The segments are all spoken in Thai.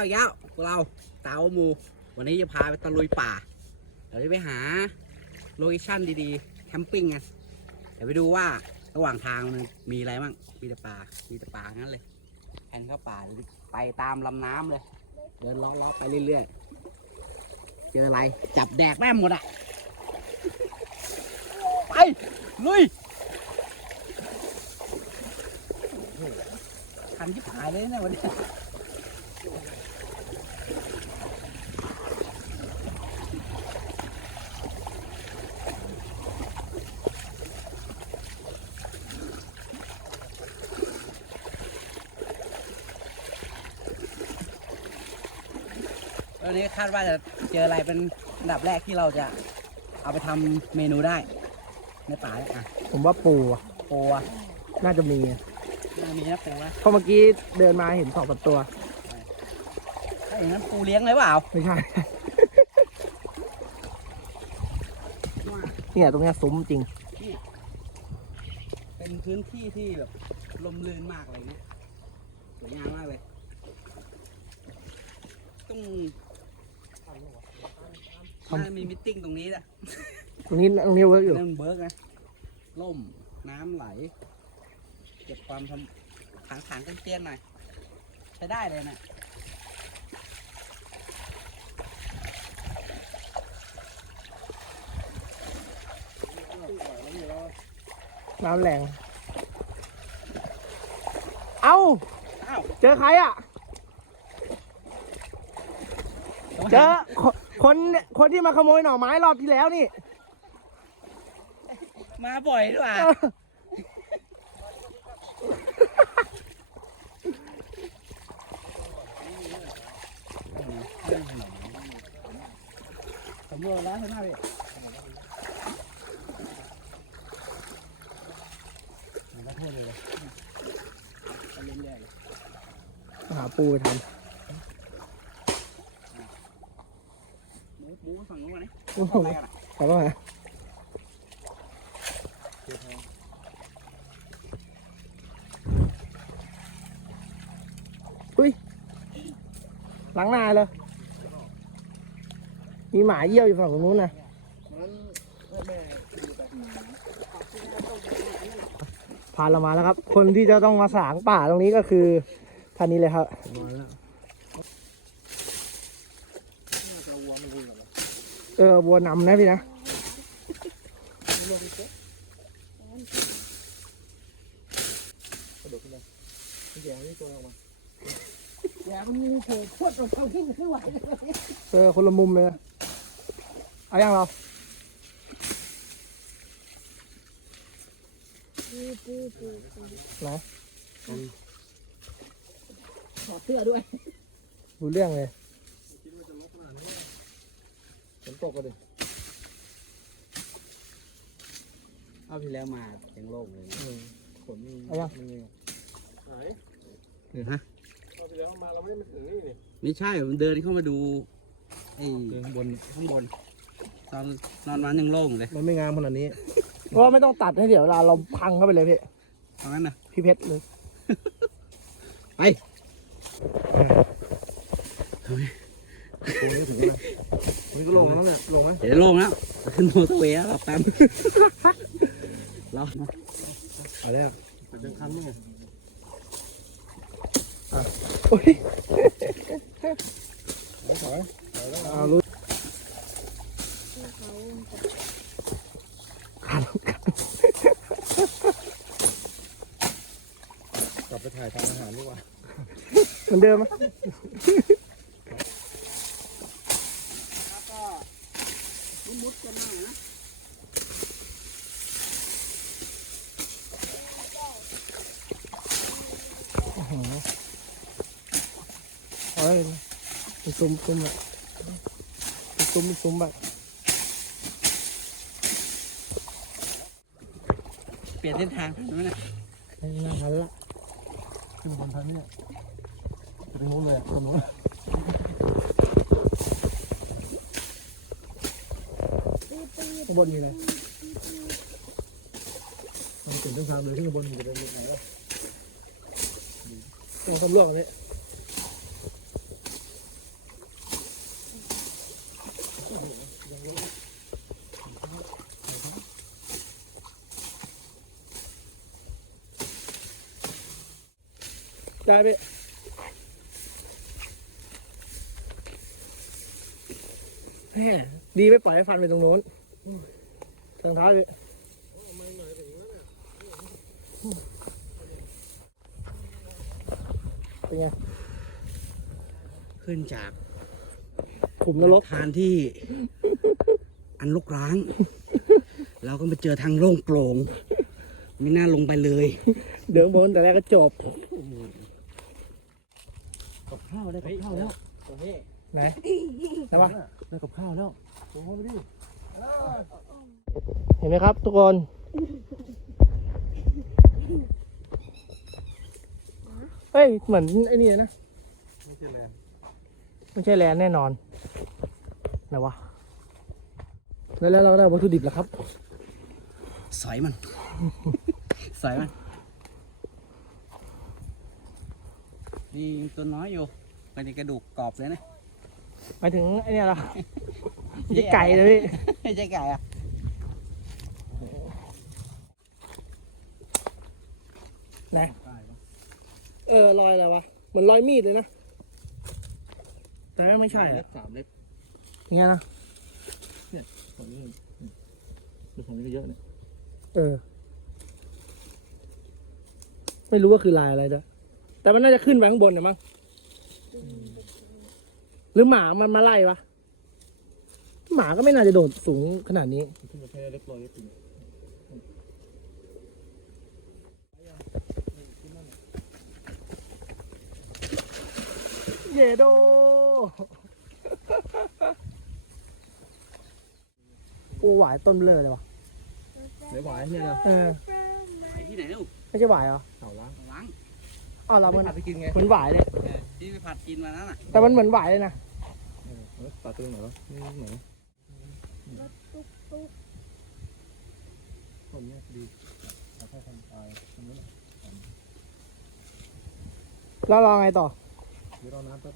ราอีกแล้วพวกเราเตาหมู วันนี้จะพาไปตะลุยป่าเราจะไปหาโลเคชั่นดีๆ แคมปิ้งกัน เดี๋ยวไปดูว่าระหว่างทางมันมีอะไรบ้าง มีแต่ป่า มีแต่ป่างั้นเลยแอนเข้าป่าไปตามลำน้ำเลย เดินลาะๆไปเรื่อยๆ เจออะไร จับแดกแม่หมดอะ ไป ลุยคันที่ผายเลยเนี่ยวันนี้าดว่าจะเจออะไรเป็นอันดับแรกที่เราจะเอาไปทำเมนูได้ ในป่าเนี่ยอะผมว่าปูอะโปอะน่าจะมีน่ามีนะโปนะเพราะเมื่อกี้เดินมาเห็นสองสามตัว ถ้าอย่างนั้นปูเลี้ยงเลยเปล่าไม่ใช่ เนี่ยตรงเนี้ยซุ้มจริง เป็นพื้นที่ที่แบบลมลื่นมากเลยเนี่ยสวยงามมากเลย ต้อง น่าจะมีมิทติ้งตรงนี้แหละตรงนี้ตรงนี้เวิร์กอยู่นั่นเบิร์กนะล่มน้ำไหล เก็บความทำขังขังๆเตี้ยนๆหน่อย ใช้ได้เลยนะน้ำแรง เอ้าอ้าวเจอใครอะ เจอคนคนคนที่มาขโมยหน่อไม้รอบที่แล้วนี่ มาบ่อยด้วยเออสำรวจแล้วใช่ไหมพี่มาเท่เลยไปเรื่อยๆเลยหาปูไปทห มูฝั่งนู้นก่อนนะโอ้โหอะไรกันอะแต่ว่าอุ้ยหลังนาเลยมีหมาเยี่ยวอยู่ฝั่งนู้นนะพาเรามาแล้วครับ คนที่จะต้องมาสางป่าตรงนี้ก็คือท่านนี้เลยครับ ออวัวนำนะพี่นะแย่มันมีโผล่พวดลงเขาขึ้นขึ้นไหวเลยเออคนละมุมเลยนะเอาอย่างเราไหนถอดเสื้อด้วยดูเรื่องเลย ฝนตกก็ดิเอาที่แล้วมายังโล่งเลยฝนมันเอายังมันมีไหนเออฮะตอนที่แล้วมาเราไม่ได้มาถึงนี่นี่ไม่ใช่ผมเดินเข้ามาดูไอ้เดินข้างบน ข้างบน ตอนนอนวันยังโล่งเลยมันไม่งามขนาดนี้ เพราะว่าไม่ต้องตัดให้เดี๋ยวเวลาเราพังเข้าไปเลยพี่ ตอนนั้นนะพี่เพชรเลย ตรงนี้ถึงนะนี่ก็ลงแล้วเนี่ยลงไหมเดี๋ยวโล่งแล้วขึ้นมอเตอร์เวย์แล้วแป๊บเราเอาแล้วแต่ยังคันมั้งไงโอ้ยถอยถอยแล้วเอารู้ขาดขาดกลับไปถ่ายทำอาหารดีกว่าเหมือนเดิมไหม แล้วก็ มุดๆกันหน่อยนะเอาเลยมันซุ่มซุ่มอะมันซุ่มมันซุ่มแบบเปลี่ยนเส้นทางนู้นนะไม่น่าทันละขึ้นบนทางนี้ไปทางนู้นเลยอะตรงนู้น ข้างบนมีอะไรมันเปลี่ยนเส้นทางเลยขึ้นบนมันจะเป็นยังไงวะเองความลวกกันเลยได้พี่แม่ดีไม่ปล่อยให้ฟันไปตรงโน้น ทางเท้าพี่เป็นไง ขึ้นจากขุมนรก ทานที่ อันลกร้าง เราก็มาเจอทางโล่งโปร่งไม่น่าลงไปเลย เดินบนแต่แรกก็จบกับข้าวได้กับข้าวแล้วไหนไหนวะได้กับข้าวแล้วโอ้โหมาดิ เห็นไหมครับ ทุกคนเฮ้ยเหมือนไอ้นี่นะไม่ใช่แลนด์ไม่ใช่แลนด์แน่นอนไหนวะแล้วแล้วเราได้วัตถุดิบแล้วครับสอยมันสอยมันนี่ตัวน้อยอยู่มันจะกระดูกกรอบเลยนะหมายถึงไอ้เนี่ยเหรอ ไม่ใช่ไก่เลยพี่ไม่ใช่ไก่อะไหนเออรอยอะไรวะ เหมือนรอยมีดเลยนะ แต่ไม่ใช่เล็อะบสามเล็บเงี้ยนะคนนี้ดูของนี้ก็เยอะเนี่ยเออ ไม่รู้ว่าคือลายอะไรด้วยแต่มันน่าจะขึ้นไปข้างบนเนี่ยมั้งหรือหมามันมาไล่ปะ หมาก็ไม่น่าจะโดดสูงขนาดนี้ ขึ้นมาแค่เล็บรอยเล็บติ่งเยโดปูหวายต้นเบลอเลยวะไหนหวายเนี่ยนะเออไอ้ที่ไหนลูกไม่ใช่หวายเหรอเต่าล้างล้างอ๋อเรามันผัดไปกินไงเหมือนหวายเลยเออที่ไปผัดกินมานั้นน่ะ แต่มันเหมือนหวายเลยนะ เออแล้วตัดตัวไหนวะนี่ไหน ผมเนี่ยดีเอาแค่ทำตายตรงนี้แหละแล้วรอไงต่อ เดี๋ยวรอน้ำแป๊บ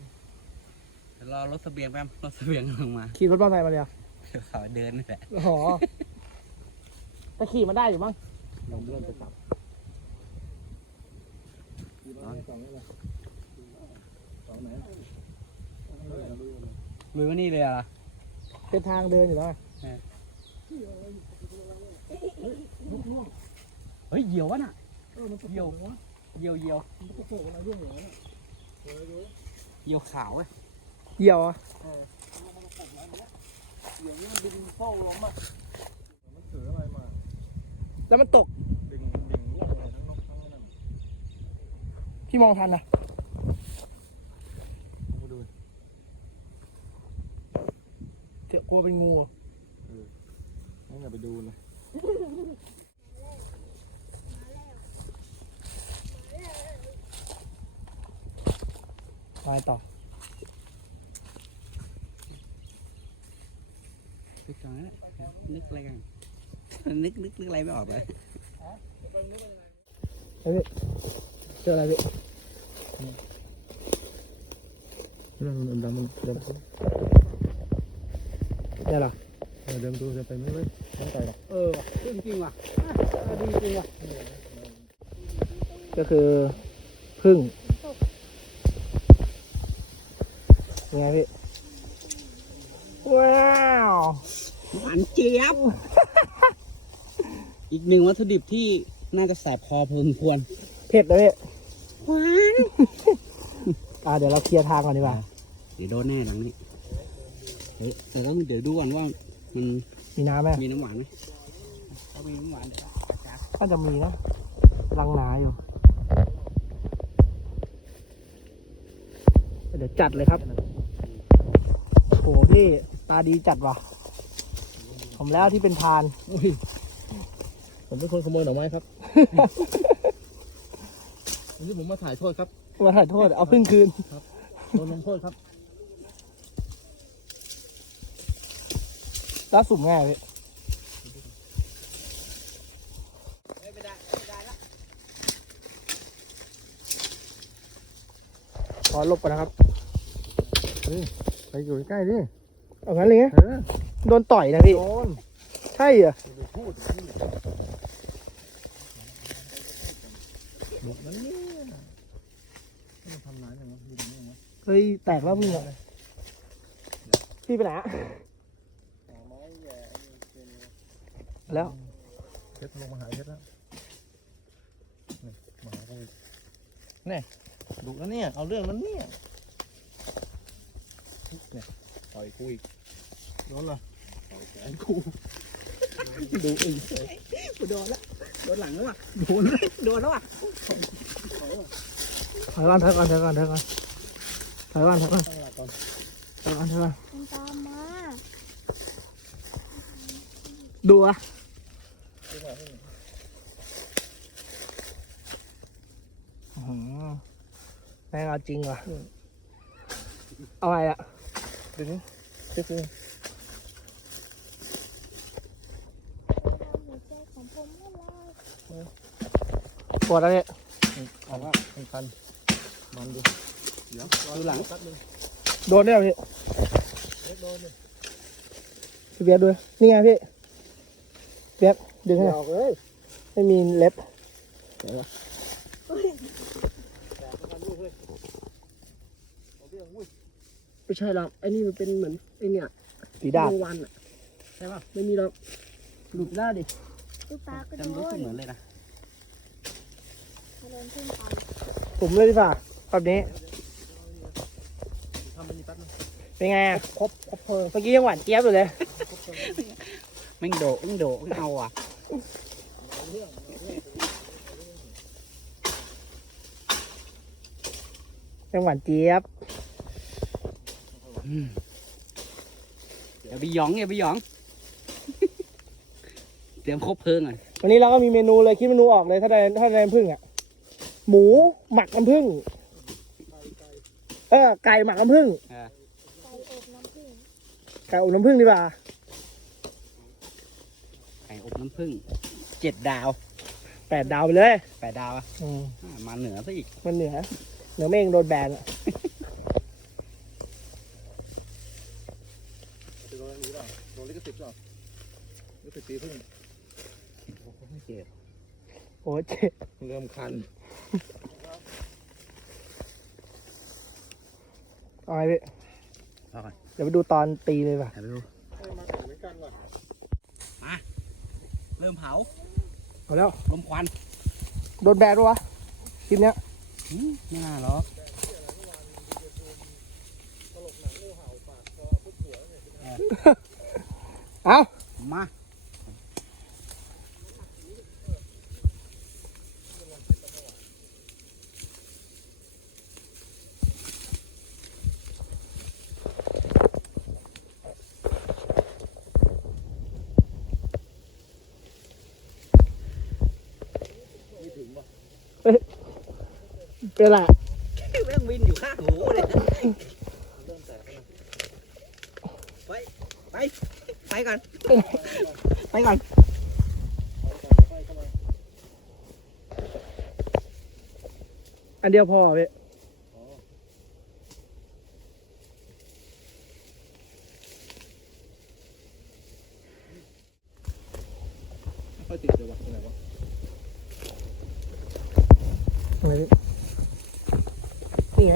เดี๋ยวรอรถเสบียงแป๊บรถเสบียงกำลังมาขี่รถมอเตอร์ไซค์มาเลยเหรอเดี๋ยวเขาเดินนี่แหละอ๋อแต่ขี่มาได้อยู่มั้งลมเริ่มจะตับสองนี่เลยสองไหนลุยมานี่เลยเหรอะเป็นทางเดินอยู่แล้วไง เฮ้ยเหยี่ยววะน่ะเหยี่ยวเหยี่ยวเหยี่ยวเหยี่ยวขาวเว้ยเหี่ยวอะมันถืออะไรมาแล้วมันตกดิ่งดิ่งล่องเลยทั้งนกทั้งนั่นพี่มองทันนะมาดูเดี๋ยวกลัวเป็นงู งั้นอย่าไปดูเลย มาต่อนึกตอนนั้นแหละนึกอะไรกัน นึกนึกนึกอะไรไม่ออกเลยเฮ้ยเจออะไรพี่นี่มันดำมันดำเนี่ยเหรอเดิมดูจะไปไม่เลยไม่ไปหรอกเออจริงจริงว่ะดีจริงว่ะก็คือพึ่ง ยังไงพี่ว้าวหวานเจี๊ยบ อีกหนึ่งวัตถุดิบที่น่าจะแสบคอพอสมควรเผ็ดเลยพี่หวานอ่าเดี๋ยวเราเคลียร์ทางก่อนดีกว่าเดี๋ยวโดนแน่หลังนี้เฮ้ยแต่ต้องเดี๋ยวดูก่อนว่ามันมีน้ำไหมมีน้ำหวานไหมถ้ามีน้ำหวานเดี๋ยวจัดน่าจะมีนะลังหนาอยู่ เดี๋ยวจัดเลยครับ โหพี่ตาดีจัดว่ะ ผมแล้วที่เป็นพาน ผมเป็นคนขโมยหน่อไม้ครับ วันนี้ผมมาถ่ายโทษครับ มาถ่ายโทษ เอาพึ่งคืนโดนลงโทษครับแล้วสุ่มง่ายพี่ไม่ได้ไม่ได้ละอหลบก่อนนะครับ ไปอยู่ใกล้ๆดิเอางั้นเลยไงเออโดนต่อยนะพี่ โดนใช่เหรออย่าไปพูดหนุกนั่นเนี่ยมันทำร้ายอย่างนั้นดูอย่างนี้นะเฮ้ยแตกแล้วมึงอะพี่ไปไหนอะแล้วเพชรลงมาหาเพชรแล้วนี่มาหาเขาอีกนี่ดุแล้วเนี่ย เอาเรื่องแล้วเนี่ยเนี่ยต่ อยกูอีกโดนเหรอต่อยแขนกูดูอีกกูโดนละโดนหลังแล้วว่ะโดนแล้วโดนแล้วว่ะถอยก่อนถอยก่อนถอยก่อนถอยก่อนถอยก่อนถอยก่อนตั้งหลักก่อนถอยก่อนถอยก่อนมันตามมาดูอะดีกว่าพี่อื้อหือแม่งเอาจริงว่ะเอาไงอะเดี๋ย วนี้เช็คเลยหัวใจของผมไม่ลอยปวดแล้วเนี่ยเอาว่าสำคัญมันดูเดี๋ยวดูหลังแป๊บนึงโดนได้เหรอพี่เล็กโดนเลยพี่เบียร์ดูนี่ไงพี่เบียร์ดึงให้หน่อยเอาเลยไม่มีเล็บแต่ประกันลูกเลยเอาเรื่องอุ้ย ไม่ใช่หรอกไอ้นี่มันเป็นเหมือนไอ้เนี่ยสีดาบวันอะใช่ป่ะไม่มีหรอกหลุดได้ดิลูกตาก็โดจำรู้สึกนเหมือนเลยนะโดนขึ้นไปผมเลยดีกว่าแบบนี้ ทำมันนี่แป๊บนึงเป็นไงอะครบครบเพลิงเมื่อกี้ยังหวานเจี๊ยบอยู่เลย แม่งโดดแม่งโดดแม่งเอาอะยังหวานเจี๊ยบ อืมอย่าไปหยองอย่าไปหยอง เตรียมครบเพลิงอะวันนี้เราก็มีเมนูเลยคิดเมนูออกเลยถ้าได้ถ้าได้น้ำผึ้งอะ หมูหมักน้ำผึ้งเออไก่หมักน้ำผึ้งเออไก่อบน้ำผึ้งไก่อบน้ำผึ้งดีกว่าไก่อบน้ำผึ้งเจ็ดดาวแปดดาวไปเลยแปดดาวอะอืมอ่ามาเหนือซะอีก มันเหนือเหนือเมฆโดนแบนอะ จะโดนอะไรนี้เปล่าโดนลิขสิทธิ์เปล่า ลิขสิทธิ์ตีพึ่งโอ้โหเจ็บโอ้เจ็บเริ่มคันเอาไงพี่เอาก่อนเดี๋ยวไปดูตอนตีเลยป่ะ ถ่ายไปดูมาเหมือนกันว่ะเริ่มเผาเอาแล้ว ลมควันโดนแบนปะวะคลิปเนี้ยอืมไม่น่าหรอกเอามา เป็นไรแม่งวินอยู่ข้างหูเลยไปไปไปก่อนไปก่อนอันเดียวพอพี่ ค่อยติดเลยวะอะไรวะ อะไรพี่นี่ไง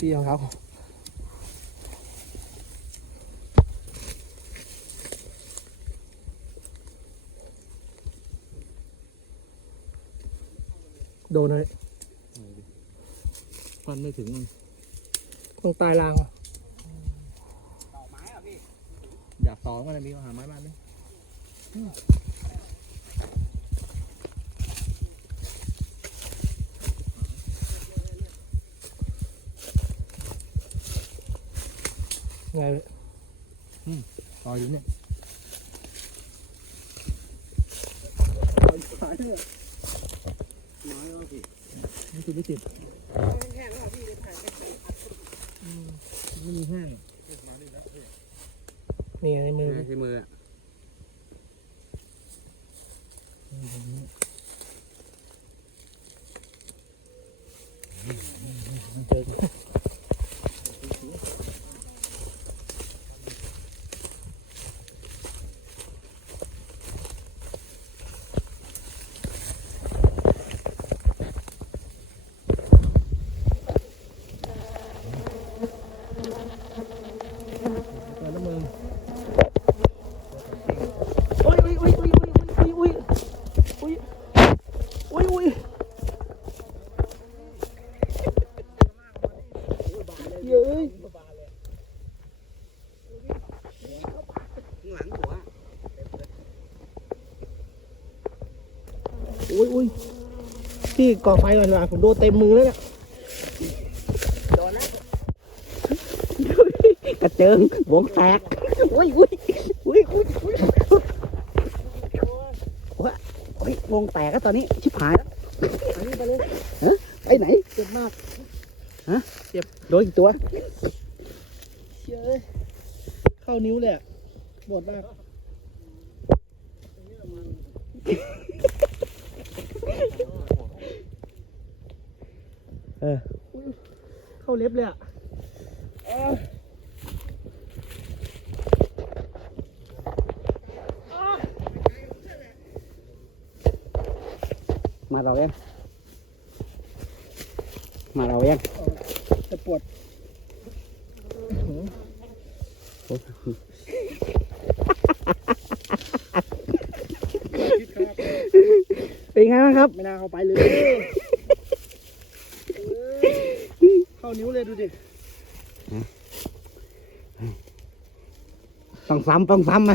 พี่ของเขาโดนเลยฟันไม่ถึงมันตรงใตายรางอะต่อไม้อะพี่ อยากต่อมันจะมีอาหารไม้บ้านไหม ไงต่ออยู่เนี่ยน้อยโอเพี่ไม่ติดไม่ติดแห้งว่าเลยนแค่ไนไม่มีแห้งนี่ในมือในมือมันเจอ อ้ยโอ้ยพี่ก่อไฟหน่อยดีกว่าผมโดนเต็มมือแล้วเนี่ยกระเจิงวงแตกอุ้ยอุ้ยอุ้ยอุ้ยอุ้ยว้าโอ้ยวงแตกแล้วตอนนี้ชิบหายแล้วอันนี้ไปเลยไปไหนเจ็บมากโดนอีกตัวเชื่อเข้านิ้วเลยอะปวดมาก ออเข้าเล็บเลยอะมาเรายังมาเรายังจะปวดเป็นไงบ้างครับ ไม่น่าเข้าไปเลย เข้านิ้วเลยดูดิต้องซ้ำต้องซ้ำไหม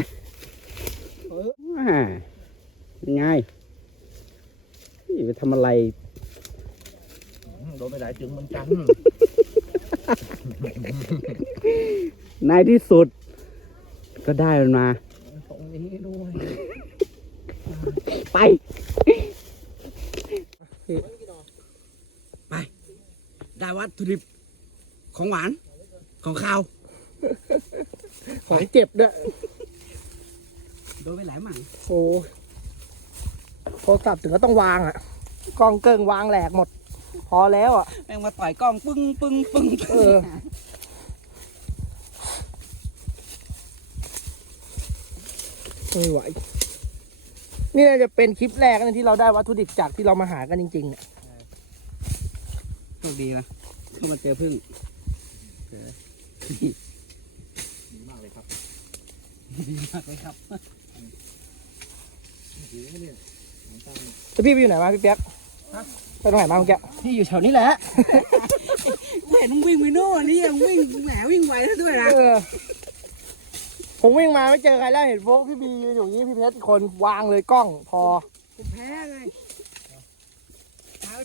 เอออ่ายังไงนี่ไปทำอะไรโดนไปหลายจึงเหมือนกัน ในที่สุด ก็ได้มันมา ตรงนี้ด้วย ไปไป ได้วัตถุดิบของหวานของข้าวของเจ็บด้วยโดนไปหลายหมั่งโอ้โทรศัพท์ถึงก็ต้องวางอะกล้องเกิงวางแหลกหมด พอแล้วอะแม่งมาต่อยกล้องปึ้งปึ้งปึ้งเออไม่ไหวนี่น่าจะเป็นคลิปแรกนะที่เราได้วัตถุดิบจากที่เรามาหากันจริงๆเนี่ยโชคดีนะ เข้ามาเจอพึ่งเจอดีมากเลยครับดีมากเลยครับดีนะเนี่ยผมตั้งแล้วพี่ไปอยู่ไหนมาพี่เปียกไปตรงไหนมาเมื่อกี้พี่อยู่แถวนี้แหละเห็นมึงวิ่งไปโน่นนี่ยังวิ่งแหมวิ่งไวซะด้วยนะเออผมวิ่งมาไม่เจอใครแล้วเห็นโฟกพี่บียืนอยู่อย่างนี้พี่เพชรอีกคนวางเลยกล้องพอผมแพ้ไงหายไป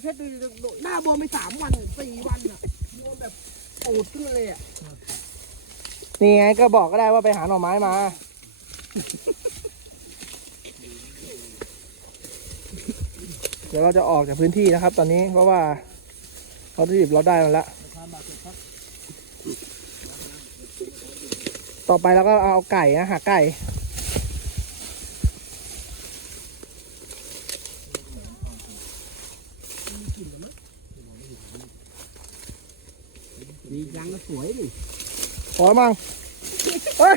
เพชรดูหน้าบวมไปสามวันสี่วันอะบวมแบบปูดขึ้นมาเลยอะนี่ไงก็บอกก็ได้ว่าไปหาหน่อไม้มา เดี๋ยวเราจะออกจากพื้นที่นะครับ ตอนนี้เพราะว่าวัตถุดิบเราได้มาแล้วต่อไปเราก็เอาไก่นะหาไก่ มีรังก็สวยดิ พอมั้งเฮ้ย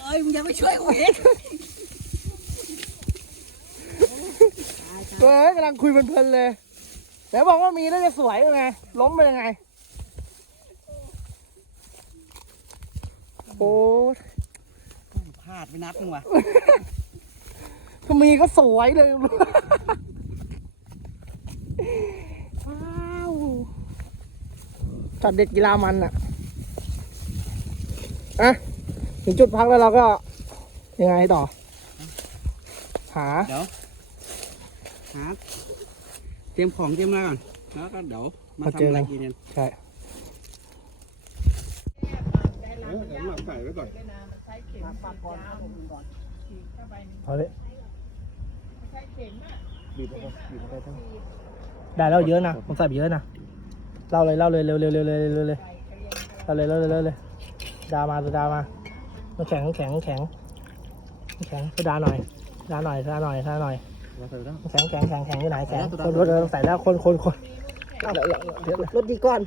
เอ้ยมึงอย่าไปช่วยกูอีกเฮ้ยกำลังคุยเพลินๆเลยแต่บอกว่ามีแล้วจะสวยยังไง ล้มไปยังไง โอ้พลาดไปนัดนึงว่ะ ถ้ามีก็สวยเลย ว้าวจัดเด็ดกีฬามันอะอะ ถึงจุดพักแล้วเราก็ ยังไงต่อ หา เดี๋ยวหาเตรียมของเตรียมอะไรก่อน แล้วก็เดี๋ยวมามาเจทำออะไรกันกินกันใช่เออหลังไก่ไว้ก่อนพอเลย บีบลงไปบีบลงไปทั้งได้แล้วเยอะนะผมใส่ไปเยอะนะเล่าเลยเล่าเลยเร็วเร็วเร็วเร็วเร็วเลยเล่าเลยเล่าเลยเล่าเลยดามาตัวดามาแข็งแข็งแข็งแข็งดาหน่อยดาหน่อยดาหน่อยดาหน่อยแข็งแข็งแข็งแข็งอยู่ไหนแข็งคนรถเราใส่แล้วคนคนคนรถดีก่อน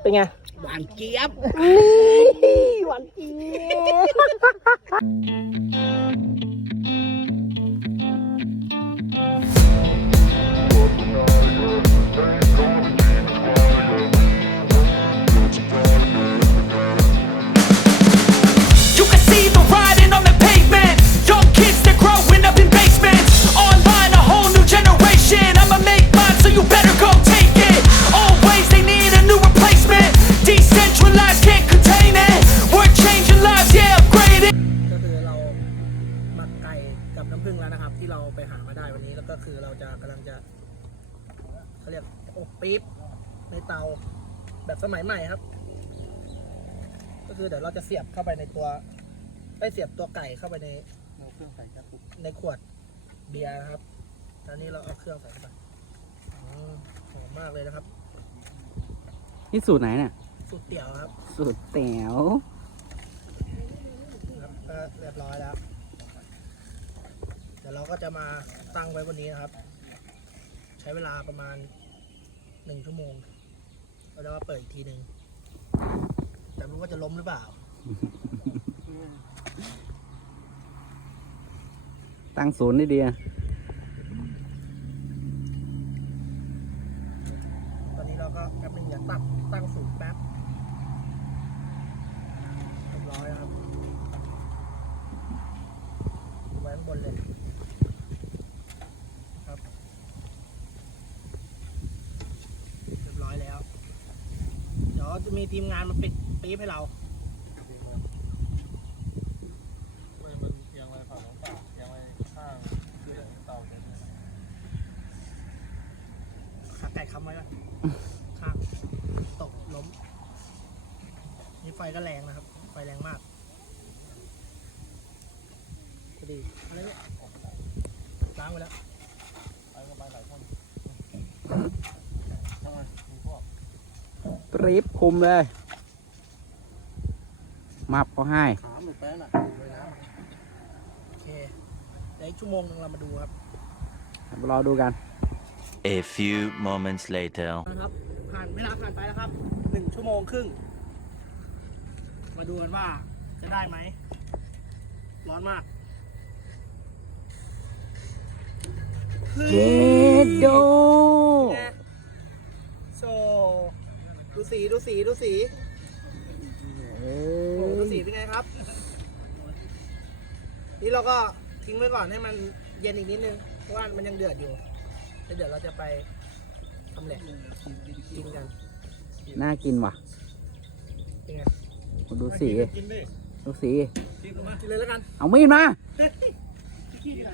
เป็นไง หวานเจี๊ยบ นี่ หวานเจี๊ยบำผึ้งแล้วนะครับ ที่เราไปหามาได้วันนี้แล้วก็คือเราจะกำลังจะเขาเรียกอบปี๊บในเตาแบบสมัยใหม่ครับ ก็คือเดี๋ยวเราจะเสียบเข้าไปในตัวได้เสียบตัวไก่เข้าไปในเอาเครื่องใส่กระปุกในขวดเบียร์นะครับตอนนี้เราเอาเครื่องใส่เข้าไปอืมหอมมากเลยนะครับ นี่สูตรไหนเนี่ยสูตรเตี๋ยวครับสูตรแต๋วครับก็เรียบร้อยแล้วเดี๋ยวเราก็จะมาตั้งไว้บนนี้นะครับ ใช้เวลาประมาณหนึ่งชั่วโมงเราจะมาเปิดอีกทีหนึ่งแต่ไม่รู้ว่าจะล้มหรือเปล่า ตั้งศูนย์ได้ดีอะตอนนี้เราก็แป๊บนึงอย่าตั้งตั้งสูงแป๊บเรียบร้อยครับไว้ข้างบนเลยครับเรียบร้อยแล้ว เดี๋ยวจะ มีทีมงานมาปิดปี๊บให้เรา ไม่มันเอียงอะไรผ่านน้องป่าเอียงอะไรข้างที่เตาเนี่ย ขาไก่ค้ำไว้ก่อนข้างตกล้ม นี่ไฟก็แรงนะครับ ไฟแรงมากพอดีอะไรเนี่ยล้างไปแล้ว ไปก็ไปหลายคนทำไมมีพวก ป รีบคุมเลย มับเขาให้ขาหมึกแป้นอะเลยน้โอเคเดี๋ยวอีกชั่วโมงหนึงเรามาดูครับ รอดูกัน A few moments later. นะครับผ่านเวลาผ่านไปแล้วครับหนึ่งชั่วโมงครึ่ง มาดูกันว่าจะได้ไหม ร้อนมากเจ็ดโด ดูสีดูสีดูสีโอ้โหดูสีเป็นไงครับ นี่เราก็ทิ้งไว้ก่อนให้มันเย็นอีกนิดนึงเพราะว่ามันยังเดือดอยู่แล้วเดี๋ยวเราจะไปทำแหลกกินกันน่ากินว่ะ เป็นไงดูสีำกินดิดูสีกินมากินเลยแล้วกันเอามีดมาขี้ที่ไหน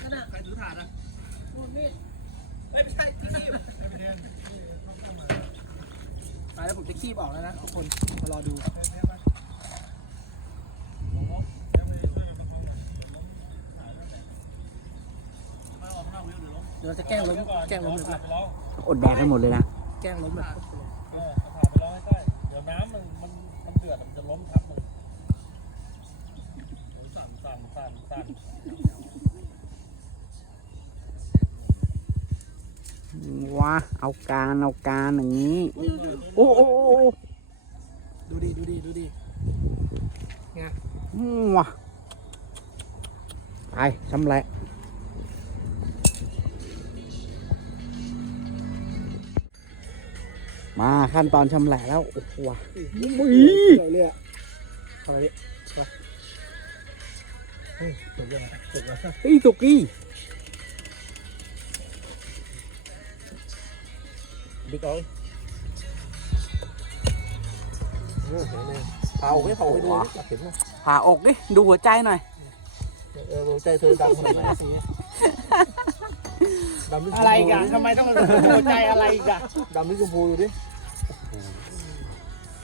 นั่นน่ะใครถือถาดอะโอ้มีดเอ้ยไม่ใช่ที่คีบไปแล้วผม จะคีบออกแล้วนะทุกคนมารอดูเดี๋ยวเราจะแกล้งล้มแกล้งล้มเลยนะอดแดกกันหมดเลยนะแกล้งล้มเลยเออเอาถ่านไปร้อยใต้เดี๋ยวน้ำมันมันมันเดือดมันจะล้มทับมึงมันสั่นสั่นสั่นสั่น ว้าเอาการเอาการอย่างนี้ โอ้โอ้โอ้โอ้ดูดิดูดิดูดิไงอืมว่ะไปชำแหละ มาขั้นตอนชำแหละแล้ว โอ้โหว่ะอุ้ยเรื่อยๆอะไรเนี่ยไปเฮ้ยจบยังไงจบแล้วเฮ้ยสุกี้บิ๊กอ อยโอ้โหเนี่ยเผาไม่เผาไปดูดิเห็นไหมผ่าอกดิ ดูหัวใจหน่อย เออหัวใจเธอดำขนาดไหนดำที่ชมพูอะไรอีกันทำไมต้องหัวใจอะไรอีกอะดำที่ชมพูดูดิ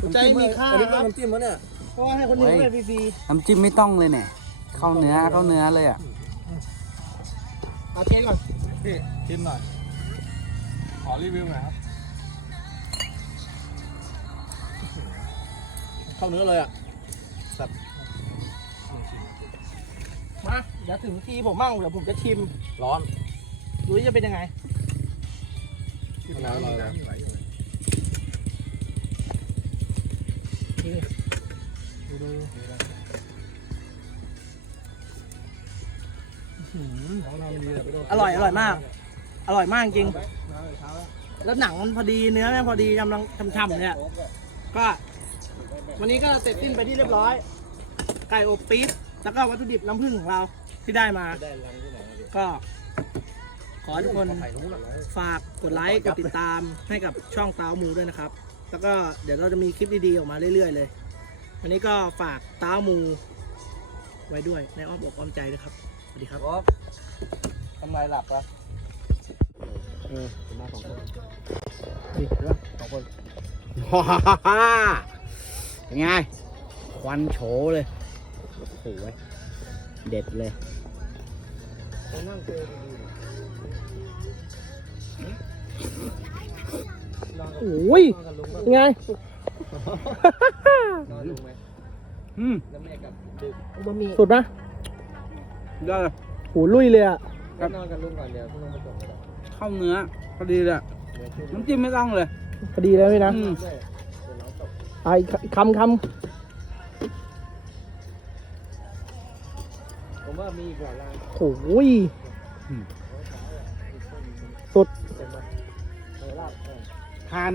หัวใจมีค่าอันนี้คก็รับน้ำจิ้มแล้วเนี่ยเพราะว่าให้คนหนึงได้ฟรีน้ำจิ้มไม่ต้องเลยเนี่ย เข้าเนื้อเข้าเนื้อเลยอะๆเอาเทสก่อนพี่ชิมหน่อย ขอรีวิวหน่อยครับ เข้าเนื้อเลยอะมาเดี๋ยวถึงทีผมมั่งเดี๋ยวผมจะชิมร้อนดูว่าจะเป็นยังไงมะนาวอร่อยนะนี่ดูดูอื้อหืออร่อยอร่อยมาก อร่อยมากจริง แล้วหนังมันพอดีเนื้อแม่งพอดีกำลังช่ำๆเนี่ย ก็ วันนี้ก็เสร็จสิ้นไปที่เรียบร้อย ไก่อบปี๊บแล้วก็วัตถุดิบน้ำผึ้งของเราที่ได้มาก็ ขอให้ทุกคน ฝากกดไลค์ กดติดตามให้กับช่องตาวมูด้วยนะครับ แล้วก็เดี๋ยวเราจะมีคลิปดีๆ ออกมาเรื่อยๆ เลย วันนี้ก็ฝากตาวมู ไว้ด้วยในอ้อมอกอ้อมใจด้วยครับ สวัสดีครับทำไมหลับอะเออมาสองคนนี่เห็นปะสองคนว้า เป็นไง ควันโฉเลยโอ้โหเด็ดเลยคนนั่งเจอดีโอ้ยๆนอนกับลุงเป็นไงนอนลุงไหมอืมแล้วแม่กับดึกสุดปะได้เลยโหลุยเลยอะนอนกับลุงก่อนเดี๋ยวพวกเราไปส่งกันเข้าเนื้อพอดีเลยเดี๋ยวช่วยน้ำจิ้มไม่ต้องเลย พอดีแล้วพี่นะ ไอ้คำคผมว่ามีอีกหลายรางโอ้ยสุดทาน